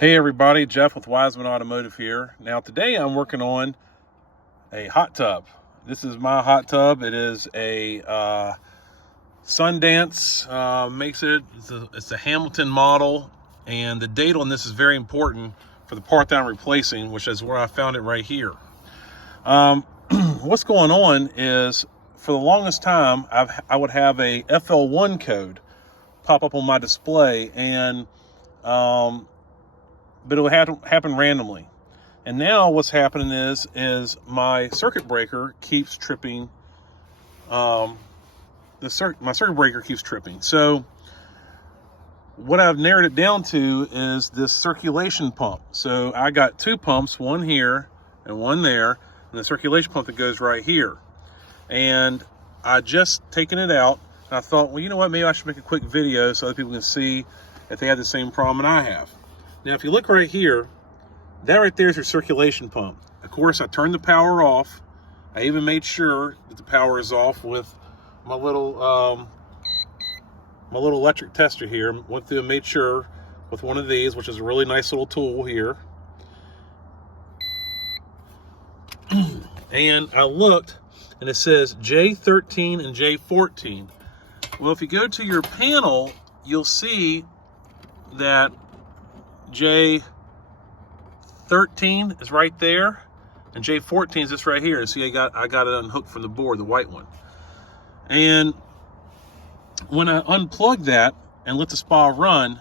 Hey everybody, Jeff with Wiseman Automotive here. Now today I'm working on a hot tub. This is my hot tub. It is a Sundance, it's a Hamilton model, and the date on this is very important for the part that I'm replacing, which is where I found it right here. What's going on is, for the longest time, I would have a FL1 code pop up on my display, and but it would happen randomly. And now what's happening is my circuit breaker keeps tripping. My circuit breaker keeps tripping. So what I've narrowed it down to is this circulation pump. So I got two pumps, one here and one there, and the circulation pump that goes right here. And I just taken it out, and I thought, well, you know what, maybe I should make a quick video so other people can see if they have the same problem I have. Now, if you look right here, that right there is your circulation pump. Of course, I turned the power off. I even made sure that the power is off with my little electric tester here. Went through and made sure with one of these, which is a really nice little tool here. And I looked, and it says J13 and J14. Well, if you go to your panel, you'll see that J13 is right there, and J14 is this right here. See, I got it unhooked from the board, the white one. And when I unplugged that and let the spa run,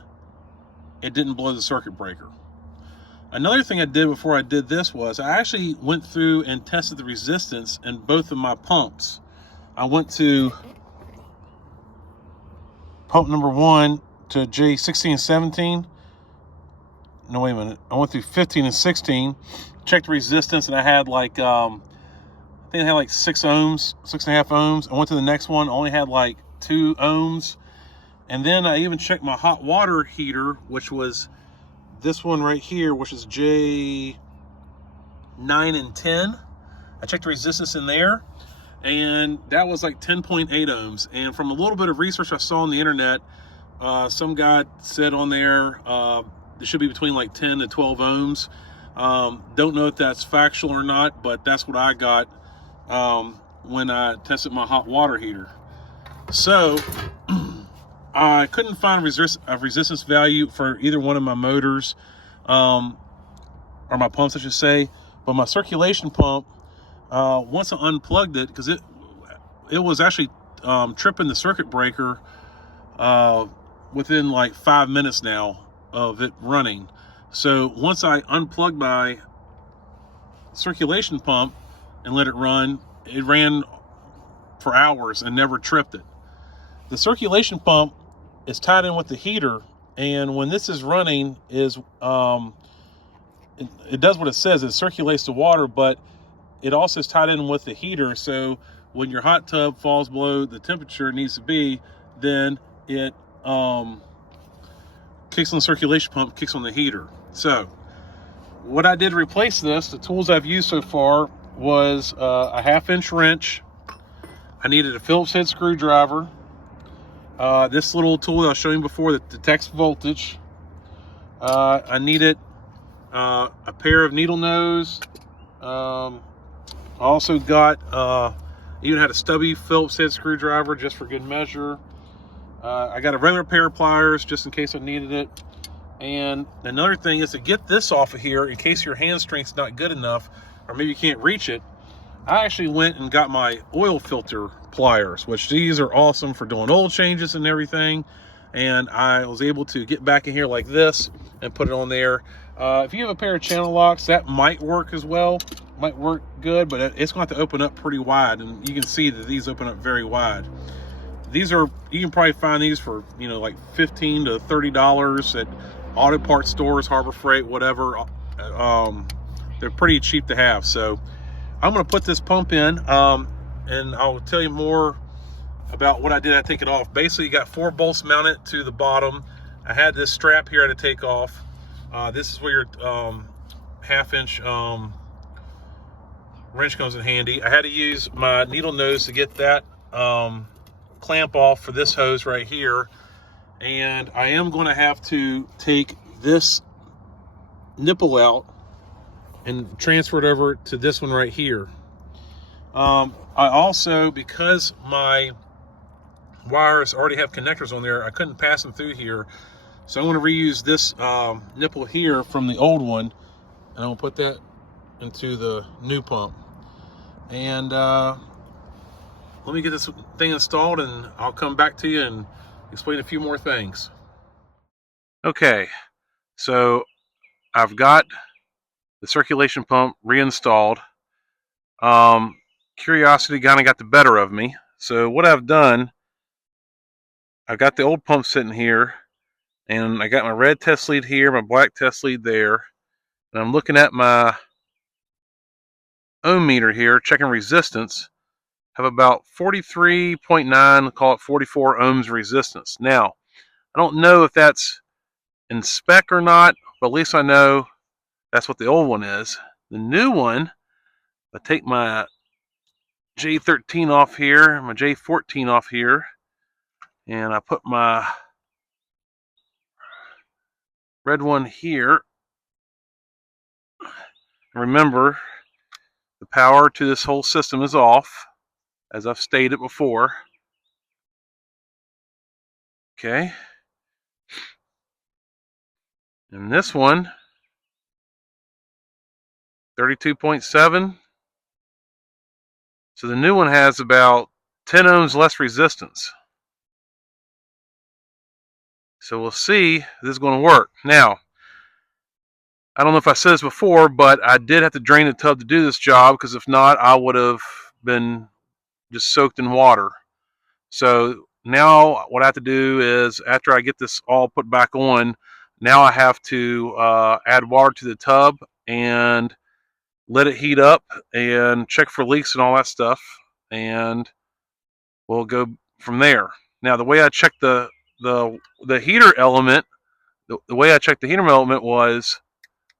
it didn't blow the circuit breaker. Another thing I did before I did this was I actually went through and tested the resistance in both of my pumps. I went to pump number 1 to J16 and 17. No, wait a minute. I went through 15 and 16, checked the resistance, and I had like, I think I had like 6 ohms, 6.5 ohms. I went to the next one, only had like 2 ohms. And then I even checked my hot water heater, which was this one right here, which is J9 and 10. I checked the resistance in there, and that was like 10.8 ohms. And from a little bit of research I saw on the internet, some guy said on there, it should be between like 10 to 12 ohms. Don't know if that's factual or not, but that's what I got when I tested my hot water heater. So I couldn't find a resistance value for either one of my motors, or my pumps, I should say. But my circulation pump, once I unplugged it, because it was actually tripping the circuit breaker within like 5 minutes now of it running. So once I unplugged my circulation pump and let it ran for hours and never tripped it. The circulation pump is tied in with the heater, and when this is running, it does what it says. It circulates the water, but it also is tied in with the heater. So when your hot tub falls below the temperature it needs to be, then it kicks on the circulation pump, kicks on the heater. So what I did to replace this, the tools I've used so far, was a 1/2-inch wrench. I needed a Phillips head screwdriver. This little tool that I was showing before that detects voltage. I needed a pair of needle nose. I also got, even had a stubby Phillips head screwdriver just for good measure. I got a regular pair of pliers just in case I needed it. And another thing is to get this off of here, in case your hand strength's not good enough, or maybe you can't reach it, I actually went and got my oil filter pliers, which these are awesome for doing oil changes and everything. And I was able to get back in here like this and put it on there. If you have a pair of channel locks, that might work as well. Might work good, but it's going to have to open up pretty wide. And you can see that these open up very wide. These are, you can probably find these for, like $15 to $30 at auto parts stores, Harbor Freight, whatever. They're pretty cheap to have. So I'm going to put this pump in, and I'll tell you more about what I did. I take it off. Basically, you got 4 bolts mounted to the bottom. I had this strap here I had to take off. This is where your 1/2-inch wrench comes in handy. I had to use my needle nose to get that clamp off for this hose right here. And I am going to have to take this nipple out and transfer it over to this one right here. I also, because my wires already have connectors on there, I couldn't pass them through here. So I'm going to reuse this nipple here from the old one, and I'll put that into the new pump. And let me get this thing installed, and I'll come back to you and explain a few more things. Okay, so I've got the circulation pump reinstalled. Curiosity kind of got the better of me. So what I've done, I've got the old pump sitting here, and I got my red test lead here, my black test lead there, and I'm looking at my ohm meter here, checking resistance. Have about 43.9, call it 44 ohms resistance. Now, I don't know if that's in spec or not, but at least I know that's what the old one is. The new one, I take my J13 off here, my J14 off here, and I put my red one here. Remember, the power to this whole system is off, as I've stated before. Okay. And this one, 32.7. So the new one has about 10 ohms less resistance. So we'll see if this is going to work. Now, I don't know if I said this before, but I did have to drain the tub to do this job, because if not, I would have been just soaked in water. So now what I have to do is, after I get this all put back on, now I have to add water to the tub and let it heat up and check for leaks and all that stuff, and we'll go from there. Now, the way I checked the heater element, the way I checked the heater element was,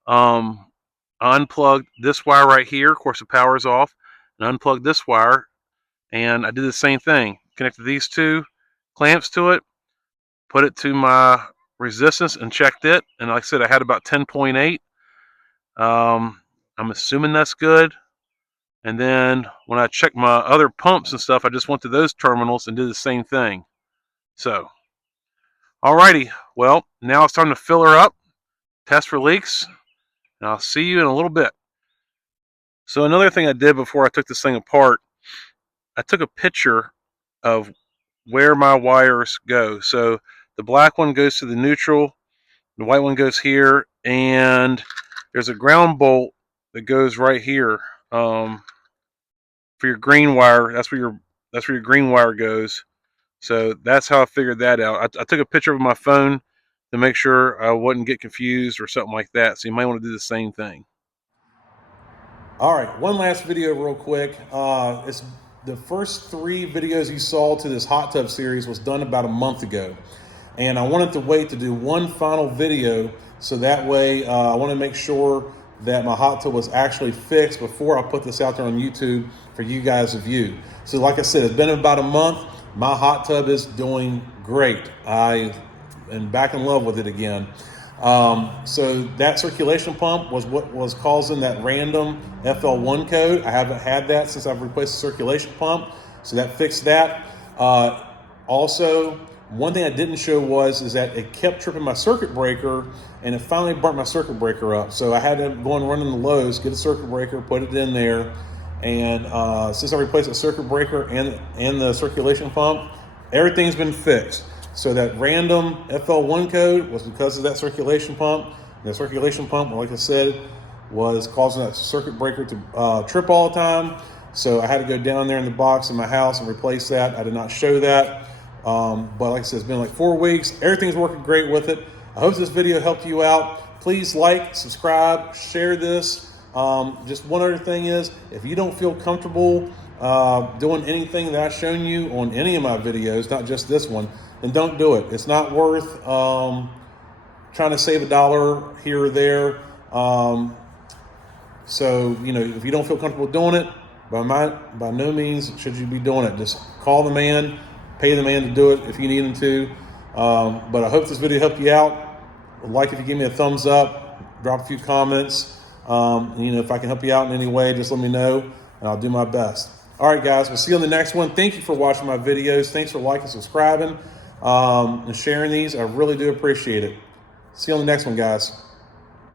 I unplugged this wire right here. Of course, the power is off, and unplugged this wire, and I did the same thing. Connected these two clamps to it, put it to my resistance, and checked it. And like I said, I had about 10.8. I'm assuming that's good. And then when I checked my other pumps and stuff, I just went to those terminals and did the same thing. So, alrighty. Well, now it's time to fill her up, test for leaks, and I'll see you in a little bit. So another thing I did before I took this thing apart, I took a picture of where my wires go. So the black one goes to the neutral, the white one goes here, and there's a ground bolt that goes right here. For your green wire, that's where your green wire goes. So that's how I figured that out. I took a picture of my phone to make sure I wouldn't get confused or something like that. So you might want to do the same thing. All right, one last video real quick. It's the first 3 videos you saw to this hot tub series was done about a month ago. And I wanted to wait to do one final video, so that way I want to make sure that my hot tub was actually fixed before I put this out there on YouTube for you guys to view. So like I said, it's been about a month. My hot tub is doing great. I am back in love with it again. So that circulation pump was what was causing that random FL1 code. I haven't had that since I've replaced the circulation pump, so that fixed that. Also, one thing I didn't show is that it kept tripping my circuit breaker, and it finally burnt my circuit breaker up. So I had to go and run in the Lowe's, get a circuit breaker, put it in there, and since I replaced the circuit breaker and the circulation pump, everything's been fixed. So that random FL1 code was because of that circulation pump. And the circulation pump, like I said, was causing that circuit breaker to trip all the time. So I had to go down there in the box in my house and replace that. I did not show that. But like I said, it's been like 4 weeks. Everything's working great with it. I hope this video helped you out. Please like, subscribe, share this. Just one other thing is, if you don't feel comfortable doing anything that I've shown you on any of my videos, not just this one, then don't do it. It's not worth trying to save $1 here or there. So, if you don't feel comfortable doing it, by no means should you be doing it. Just call the man, pay the man to do it if you need him to. But I hope this video helped you out. Like if you give me a thumbs up. drop a few comments. You know, if I can help you out in any way, just let me know, and I'll do my best. All right, guys, we'll see you on the next one. Thank you for watching my videos. Thanks for liking, subscribing, and sharing these. I really do appreciate it. See you on the next one, guys.